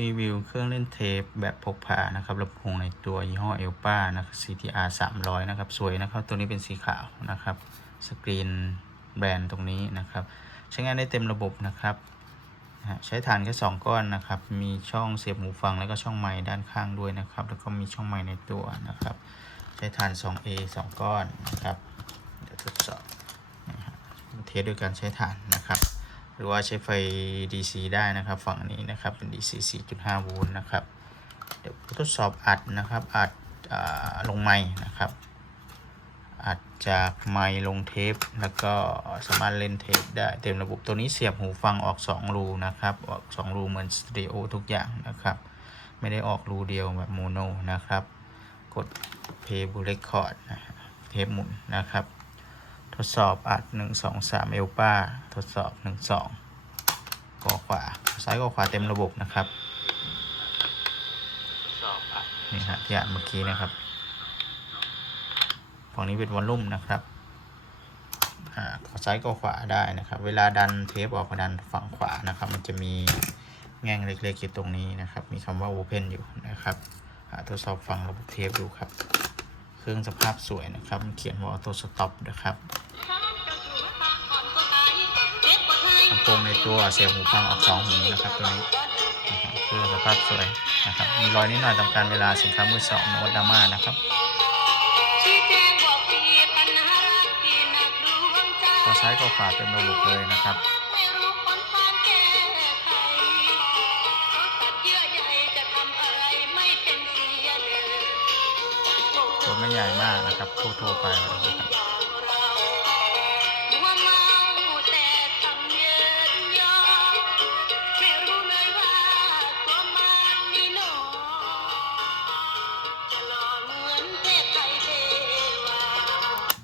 รีวิวเครื่องเล่นเทปแบบพกพานะครับลำโพงในตัวยี่ห้อเอลป้านะครับ CTR 300 นะครับ สวยนะครับ ตัวนี้เป็นสีขาวนะครับ สกรีนแบรนด์ตรงนี้นะครับ ใช้งานได้เต็มระบบนะครับใช้ฐานแค่ 2 ก้อนนะครับ มีช่องเสียบหูฟังแล้วก็ช่องไม้ด้านข้างด้วยนะครับ แล้วก็มีช่องไม้ในตัวนะครับ ใช้ฐาน 2A 2 ก้อนนะครับ เดี๋ยวทดสอบเทสด้วยการใช้ฐานนะครับ หรือว่าใช้ไฟ DC ได้นะครับฝั่งนี้นะครับเป็น DC 4.5 โวลต์นะครับ เดี๋ยวทดสอบอัดนะครับ อัดอลงไม้นะครับ อัดจากไมค์ลงเทป แล้วก็สามารถเล่นเทปได้เต็มระบบตัวนี้เสียบหูฟังออก 2 รูนะครับ ออก 2 รูเหมือนสเตอริโอทุกอย่างนะครับ ไม่ได้ออกรูเดียวแบบโมโนนะครับ กด play b u l record นะฮะเทปหมุนนะครับ ทดสอบอัด 1 2 3 เอลป้า ทดสอบ 1 2กอขวา ซ้ายกอขวาเต็มระบบนะครับนี่ฮะที่อัดเมื่อกี้นะครับฝั่งนี้เป็นวอลลุ่มนะครับอ่าขอซ้ายก็ขวาได้นะครับ เวลาดันเทปออกก็ดันฝั่งขวานะครับ มันจะมีแง่งเล็กๆอยู่ตรงนี้นะครับ มีคำว่า Open อยู่นะครับอ่าทดสอบฝั่งระบบเทปดูครับ เครื่องสภาพสวยนะครับ เขียนว่า Auto Stop นะครับลำโพงในตัวเสียบหูฟังออกสองหูนะครับตัวนี้เครื่องสภาพสวยนะครับมีรอยนิดหน่อยตามการเวลาสินค้ามือสองโนวดาม่านะครับขอซ้ายก็ขวาเต็มระบบเลยนะครับ ไม่ใหญ่มากนะครับทั่วๆไปนะครับ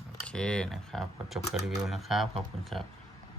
โอเคนะครับขอจบการรีวิวนะครับ ขอบคุณครับ